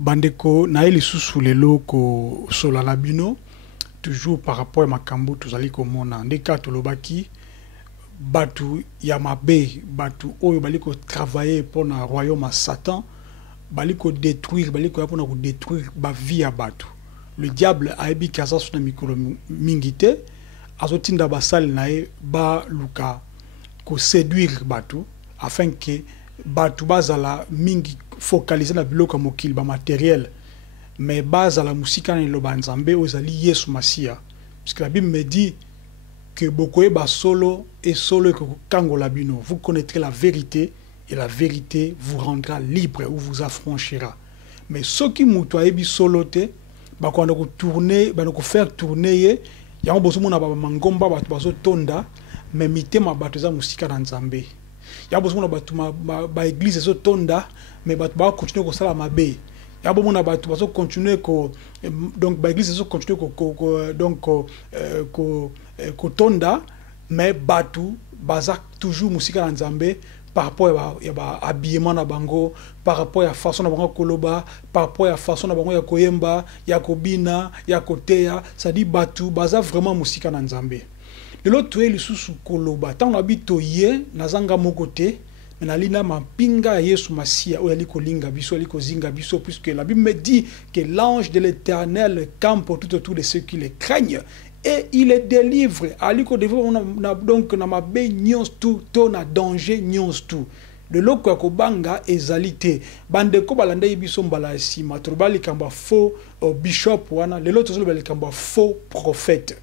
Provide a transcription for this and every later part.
Bandeko naeli sous les loko sola labino toujours par rapport à makambo tozali komona ndeka tolobaki batu ya mabe batu oyo baliko travailler pour na royaume à Satan baliko détruire baliko pour na détruire ba vie ya batu. Le diable a ebi kaza suna mikolo mingite azotinda basal nae ba luka ko séduire batu afin que batu bazala mingi focaliser na biloko mokili ba matériel mais bazala musika na loba nzambe ozali Yesu Masia parce que la Bible me dit que beaucoup ba solo et solo que kango labino vous connaîtrez la vérité et la vérité vous rendra libre ou vous affranchira mais ceux qui muto ebi solo te ba ko ndako tourner ba ko faire tourner yango bozo mona ba mangomba ba bazo tonda mais mitema bato za musika na nzambe ya bozo mona batu ba église zo tonda mais batu ba continuer ko sala mabe ya bo mona batu bazo continuer ko donc ba église zo continuer ko tonda mais batu baza toujours musika na nzambe par rapport ya ba habillement na bango par rapport ya façon na bango koloba par rapport ya façon na bango ya koyemba ya kobina ya koteya ça dit batu baza vraiment musika na nzambe. De l'autre côté, sous koloba tant habito ye nazanga mokote mais nalina mapinga Yesu Masia o yaliko linga biso yaliko zinga biso puisque la Bible me dit que l'ange de l'Éternel campe tout autour de ceux qui le craignent et il les délivre aliko donc na mabe nyons tout to na danger nyons tout de loko kobanga ezalité bande ko balanda biso mbala sima trobali kamba faux bishop wana le loto zo bali kamba faux prophète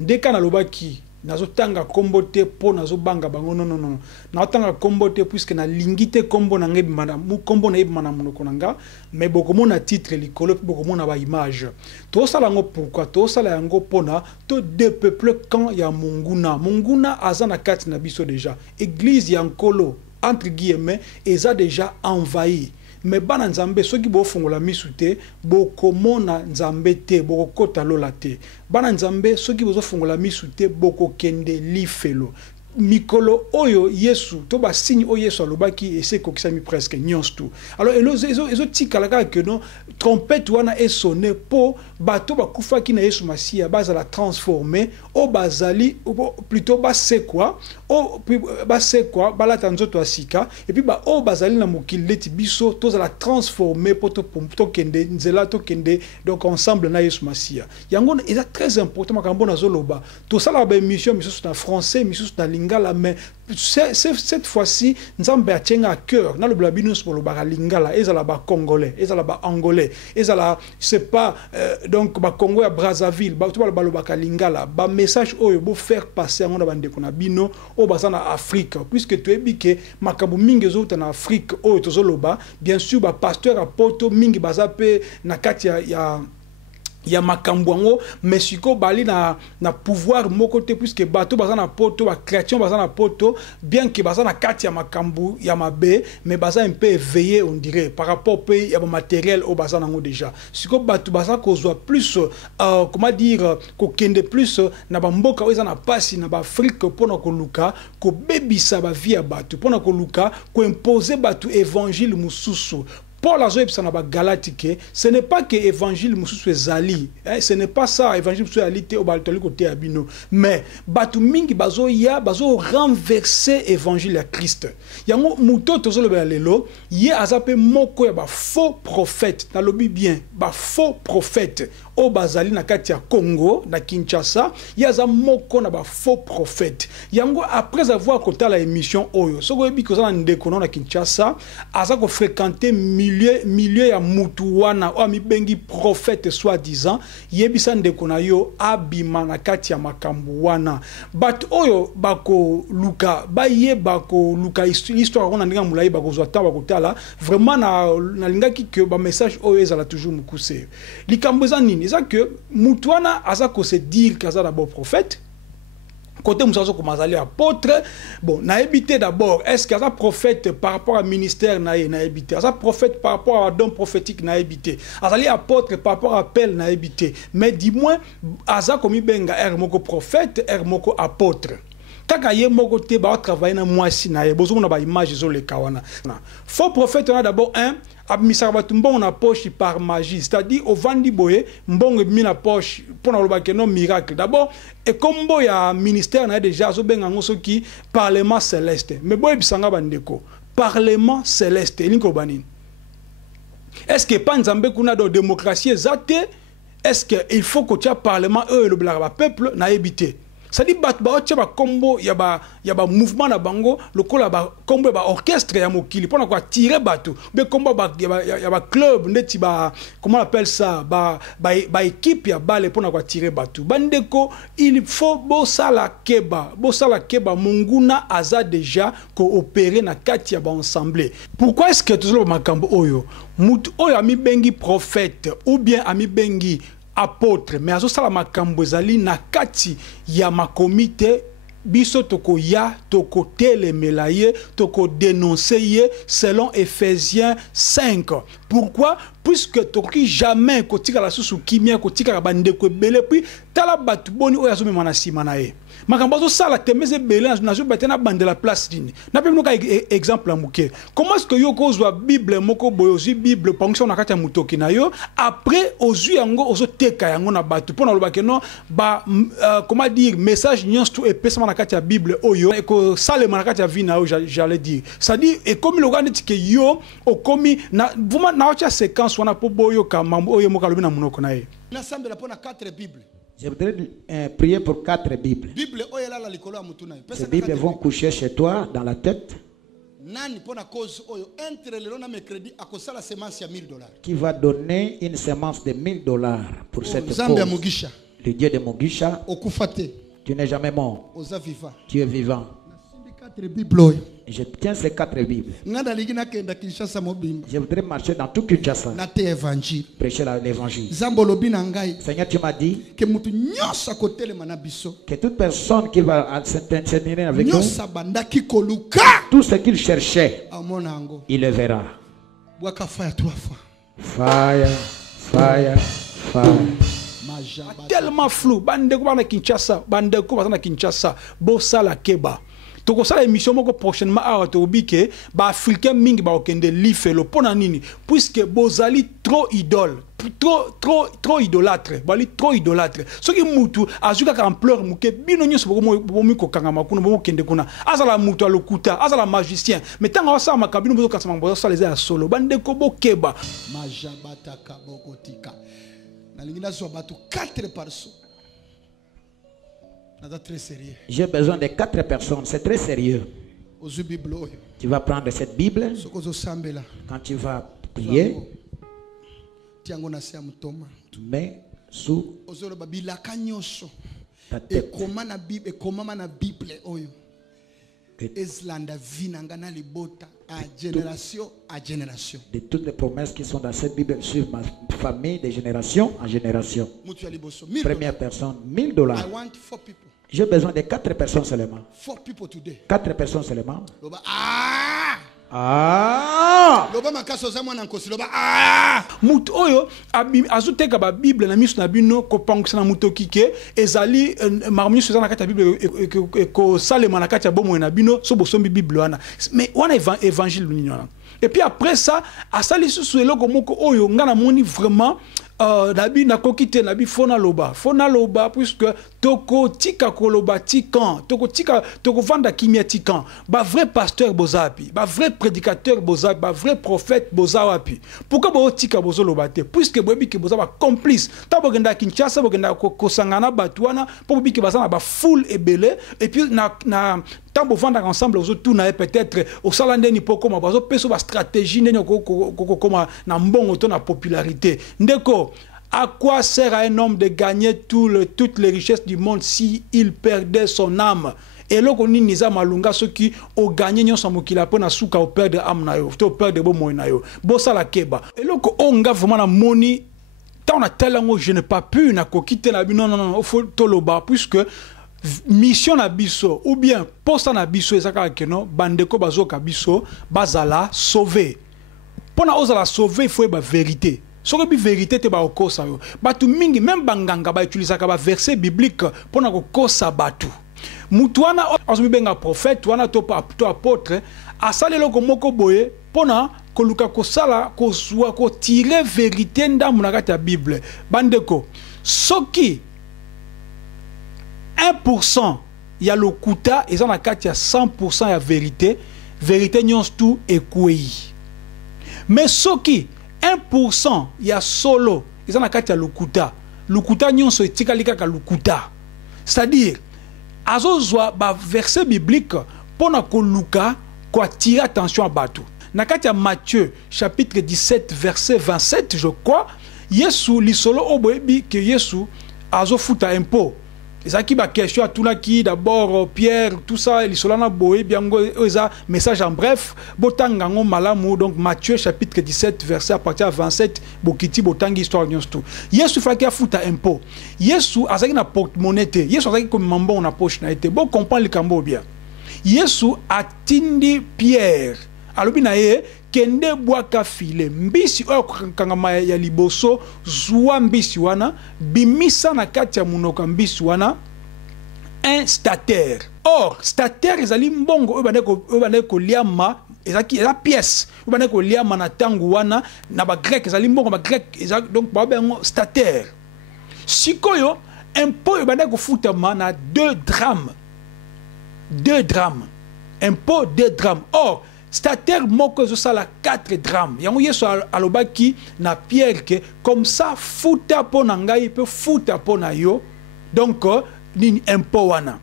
ndeka na lobaki nazotanga kombote po nazobanga bango non natanga kombote puisque na lingite kombo na ngebi madam mu kombo na yebi mana munoko nanga mais boko na titre likolo boko mona ba image to sala ngo pourquoi to sala yango pona to dépeuple quand ya munguna azana kati na biso déjà église ya nkolo entre guillemets eza déjà envahi mais bana nzambe soki bo fongola misute boko mona nzambe te boko kota lola te bana nzambe soki bozo fongola misute boko kende lifelo mikolo oyo Yesu to ba signe o Yesu alobaki et c'est kokisami presque nyons tout alors ezo tikalaka que non trompette wana est sonné po bato bakufa ki na Yesu Masia bazala transformer o bazali ou plutôt ba c'est quoi balata nzoto asika et puis ba o bazali na mokili leti biso to za la transformer po to kende nzela to kende donc ensemble na Yesu Masia yango est très important makambo na zoloba to sala ba émission miso na français miso na lingala mais cette fois-ci nzambe atenga à cœur na le blabinos pour le lingala ezala ba congolais ezala ba angolais ezala c'est pas donc ba Congo ya Brazzaville ba to ba lo ba lingala ba message oyo bo faire passer ngona bande kona bino o bazana Afrique puisque tu ebike makabu mingi zota na Afrique oyo tozoloba bien sûr ba pasteur a poto mingi bazape na kati ya makambwango mais siko bali na pouvoir mokote puisque bato bazana poto ba création bazana poto bien que bazana kati ya makambu ya mabe mais baza un peu éveillé on dirait par rapport pe ya matériel au bazana ngo déjà siko bato baza kozwa plus comment dire ko kende plus na ba mboka oza na pasi na ba Afrique pona ko luka ko bebisa ba vie ya bato pona ko luka ko imposer bato évangile mususu. Paul a dit na Galatike, ce n'est pas que évangile mususu ezali, ce n'est pas ça évangile mususu ezali te obaltoli côté abino, mais batu mingi bazo renverser évangile ya Christ. Yango muto tozolo ba lelo, ye azape moko ya ba faux prophète, na lobi bien, ba faux prophète o bazali na kati ya Congo na Kinshasa, ye aza moko na ba faux prophète. Yango après avoir kota la émission oyo, soko ebi kozana ndeko na Kinshasa, azako fréquenter milieu ya mutu wana o mi bengi prophète soi-disant yebisa ndeko na yo abima na kati ya makambu wana but oyo bako luka baye bako luka histoire wana ndinga mulai bako zwa bako tala vraiment na lingaki que ba message oyo ezala toujours mukuse likambo za nini eza que mutu wana azako se dire kaza d'abord prophète côté Moussa Komazali apôtre bon na habité d'abord est-ce qu'il y a un prophète par rapport à ministère na habité un prophète par rapport à don prophétique na habité azali apôtre par rapport à appel na habité mais dis-moi aza komi benga moko prophète moko apôtre kaka ye moko te ba travailler na mwasi na ye bozo na ba image zo le kawana faux prophète on a d'abord un abmisaka batu mbongo na poche par magie, c'est-à-dire au vandi boye mbongo mi na poche pour na loba non miracle. D'abord et combo ya ministère na déjà zo benga ngoso ki parlement céleste mais boye bisanga bandeko parlement céleste elinko banini. Est-ce que pas nzambe kuna do démocratie zate? Est-ce que il faut que tu aies parlement le blague peuple na habité? Ça dit ba combo ya ba mouvement na bango le ba combo ba orchestre ya mokili pour quoi tirer bateau be combo ba club ndeti ba comment on appelle ça ba équipe ya balle pour quoi tirer bateau bandeko il faut bosala keba munguna aza déjà coopérer na kati ya ba ensemble. Pourquoi est-ce que toujours makambo oyo mutu oyo ami bengi prophète ou bien ami bengi apôtre mais azo sala makambo ezali na kati ya makomite biso toko ya toko telemela ye toko dénoncer ye selon Ephésiens 5. Pourquoi? Puisque toki jamais kotika la susu kimia kotika la bandeko belé puis tala batu boni oyo azo mema na sima na ye makambo azo sala temeze belé na zo batena bande la place dini na pe mnoka exemple muke. Comment est-ce que yo kozwa Bible moko boyozi Bible ponction na kati ya mutoki na yo après ozu yango ozo teka yango na batu pona loba ke non ba comment dire message nyons tout epesa na kati ya Bible oyo ko salema na kati ya vie na yo j'allais dire ça dit et comme le gars dit que yo o komi na vraiment na ocha séquence wana po boyo ka mambo oyo moka lobi na munoko na ye. L'ensemble la pona 4 Bibles. Je voudrais prier pour 4 Bibles. Bible oyo la likolo ya mutuna. Ces Bibles vont coucher chez toi dans la tête. Nani pona cause oyo entre le na mercredi akosala semence ya $1000. Qui va donner une semence de $1000 pour cette cause. Nzambe ya Mugisha. Le Dieu de Mugisha. Okufate. Tu n'es jamais mort. Oza vivant. Tu es vivant. 4 Bibles. Je tiens ces 4 Bibles. Je voudrais marcher dans tout Kinshasa. Prêcher l'évangile. Seigneur, tu m'as dit que toute personne qui va s'intervenir avec nous, tout ce qu'il cherchait, il le verra. Fire, fire, fire. Tellement flou. Bandeko bana Kinshasa, bandeko bana Kinshasa, bosala keba. Toko sala émission moko prochainement à Tobike, ba africain mingi ba okende lifelo pona nini puisque bozali trop idole. Trop idolâtre, bali trop idolâtre. Ce qui mutu azuka ka ampleur muke bino nyoso boko mo ko kanga makuna bo kende kuna. Azala mutu alokuta, azala magicien. Mais tanga wasa makabino bozo kasama bozo sala les solo. Bande ko bokeba. Majabata kabokotika. Na lingina so batu 4 personnes. J'ai besoin de 4 personnes, c'est très sérieux. Tu vas prendre cette Bible. Quand tu vas prier, tu mets sous ta tête. De toutes les promesses qui sont dans cette Bible sur ma famille de génération en génération. Première personne, $1000. J'ai besoin de 4 personnes seulement. 4 personnes seulement. Mutu oyo azuteka ba Bible na misu na bino ko pangisa na mutoki ke ezali marmiyo sezana kati ya Bible ko salema na kati ya bomo na bino so bosombi Bible wana mais wana évangile l'union. Et puis après ça asali susu eloko moko oyo ngana moni vraiment nabi na kokite nabi fona loba puisque toko tika koloba tikan toko vanda kimia tikan ba vrai pasteur bozapi ba vrai prédicateur bozapi ba vrai prophète bozawapi pourquoi bo tika bozo loba te puisque bobi ke bozaba complice ta bogenda Kinshasa bogenda kosangana batwana pour bobi ke bazana ba foule ebele et puis na tambo vanda ensemble ozo tuna peut-être au salande ni poko ma bazo peso ba stratégie neni koma na mbongo to na popularité ndeko. À quoi sert à un homme de gagner toutes les richesses du monde si il perdait son âme? Et là, on y a malunga ceux qui ont gagné nyon samukila pona suka au père de âme na yo, au père de bo moy na yo. Bossa la keba. Et là, on a vraiment la moni. Tant a tellement je n'ai pas pu na ko quitter la non, il faut toloba puisque mission na biso ou bien poste na biso ezaka keno bandeko bazoka biso bazala sauver. Pona ozala sauver, il faut la vérité. Ce que la vérité te ba okosa yo. Batu mingi même banganga ba utiliser ka ba verset biblique pour na kosa batu. Mutuana azobenga prophète wana to apôtre asali loko moko boye pona koluka kosala kozwa ko tirer vérité ndamu na kati ya Bible. Bandeko soki 1% ya lokuta eza na kati ya 100% ya vérité, vérité nyonso tout ekwei. Mais soki 1% ya solo eza na kati ya lokuta, lokuta nyonso etikali kaka lokuta. C'est-à-dire azozwa ba verset biblique pona koluka ko attirer attention à bato. Na kati ya Matthieu chapitre 17 verset 27 je crois, Yesu lisolo oboyebi que Yesu azofuta impôt. Ezaki ba question atuna ki d'abord Pierre tout ça lisolo na boyebi yango eza message en bref botanga ngo malamu. Donc Matthieu chapitre 17 verset à partir de 27 bokiti botangi histoire nyonso tout. Yesu faki afuta impôt. Yesu azaki na porte-monnaie te. Yesu azaki comme mambo na poche na été. Bon comprendre le kambo bien. Yesu atindi Pierre alobi na ye kende bwaka file mbisi oyo kangama ya liboso zwa mbisi wana bimisa na kati ya munoko mbisi wana un stater. Or stater ezali mbongo oyo bande ko liama ezaki eza pièce oyo bande ko liama na tangu wana na ba grec ezali mbongo ba grec donc ba bengo stater. Sikoyo impôt oyo bande ko futama na 2 drames. 2 drames. Impôt 2 drames. Or stater moko ezosala 4 drames. Yango Yesu alobaki na Pierre que comme ça futa pona ngai pe futa pona yo. Donc nini impôt wana.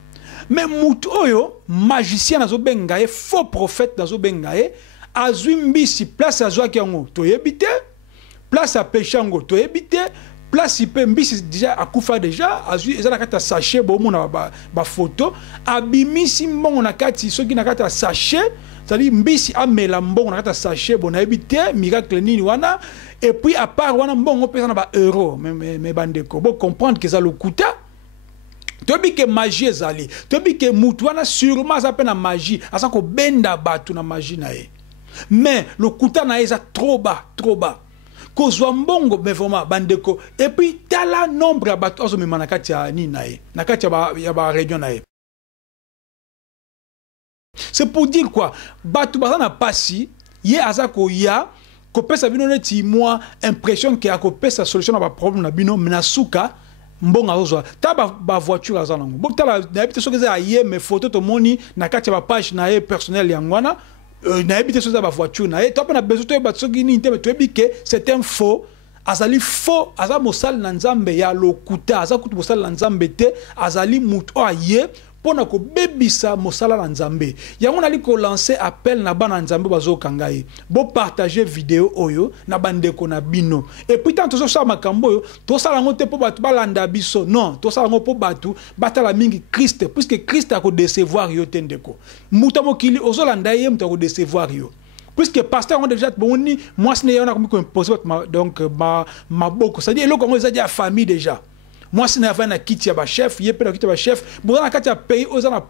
Mais mutu oyo magicien azobenga ye faux prophète azobenga ye azwi mbisi place azwaki yango toyebite place a péché yango toyebite place ipe mbisi déjà akufa déjà azwi ezala kata sachet bomo na ba photo abimisi mbongo na kati soki na kata sachet. C'est-à-dire mbisi amela mbongo na kata sachet bona ebite miracle nini wana et puis à part wana mbongo pesa na ba euro mais bandeko bo comprendre que ça le coûta. Tobi que magie ezali tobi que mutu wana sûrement ça peine magie asa ko benda batu na magie na ye mais le coûta na eza trop bas kozwa mbongo mais vraiment bandeko et puis tala nombre ya batu azo mema na kati ya nini na ye na kati ya ba région na ye. C'est pour dire quoi? Batu bazana pasi, ye azako ya, kopesa bino neti moi impression que a kopesa solution na ba problème na bino menasuka mbonga ozwa. Ta ba voiture azana ngo. Bo tala na ebite so keza ye me photo to moni na kati ba page na ye personnel yangwana, na ebite so za ba voiture na ye. To pa na besoin to ba so gini te to ebike c'est un faux. Azali faux, aza mosal na nzambe ya lokuta, aza kutu mosal na nzambe te, azali mutu aye. Pona ko bebisa mosala na nzambe yango nali ko lancer appel na bana nzambe bazo kangai bo partager vidéo oyo na bandeko na bino et puis tant to so makambo oyo to sala ngote po batu balanda biso non to sala ngo po batu batala mingi Christ puisque Christ a ko décevoir yo tendeko muta mokili ozolanda ye muta ko décevoir yo puisque pasteur on déjà boni moi ce n'est on a comme imposer donc ma boko c'est à dire eloko ngo eza dia famille déjà. Moi, si je suis kiti ya chef, yé pe kiti ya chef, bon na kati ya pays oza na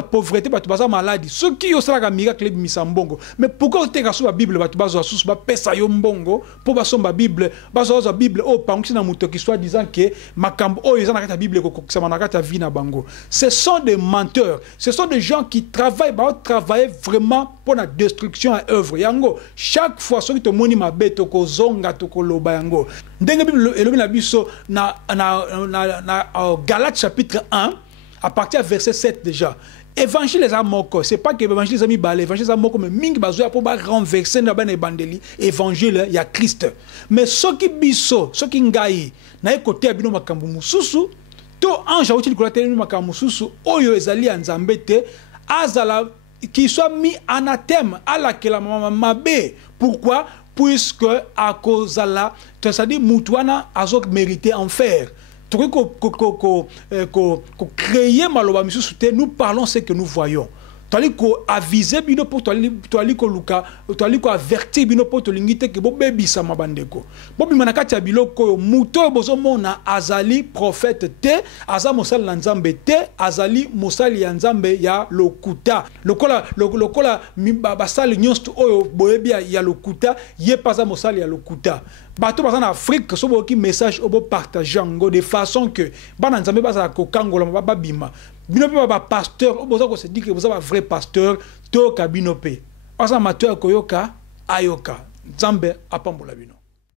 pauvreté batu baza maladie. Ceux qui osala ka miracle misambongo. Mais pourquoi te ka so ba Bible batu bazo susu ba pesa yo mbongo po ba somba Bible, bazo za Bible o pangi na muto qui soit disant que makambo o eza na kati ya Bible ko kokisa na kati ya vie na bango. Ce sont des menteurs, ce sont des gens qui travaillent vraiment pour la destruction à œuvre. Yango chaque fois ceux qui te moni mabe to ko zonga to ko loba yango. Ndenge Bible elobi na biso na Galates chapitre 1 à partir du verset 7 déjà. Évangile les amoko, c'est pas que évangile les amis balé, évangile les amoko mais mingi bazoya pour ba renverser na ben ebandeli évangile ya Christ. Mais ceux qui biso, ceux qui ngai na côté abino makambu mususu, to ange auti ko la makambu mususu oyo ezali ya nzambe te azala qui soit mis anathème à laquelle mabe. Pourquoi? Puisque à cause de là, c'est-à-dire mutuana azok mérité enfer. Créer maloba misu nous parlons ce que nous voyons. Tali ko aviser bino pour tali ko luka tali ko avertir bino pour to lingite ke bo bebisa mabandeko bobi manakati ya biloko muto bozo mona azali prophète te aza mosali na nzambe te azali mosali ya nzambe ya lokuta lokola basali nyonso oyo boyebi ya lokuta ye paza mosali ya lokuta bato baza en Afrique so boki message obo partager ngo de façon que bana nzambe baza ko kangola ba bima bino pe ba pasteur oboza ko se dit que vous avez un vrai pasteur to kabino pe asa amateur koyoka ayoka nzambe apambola bino.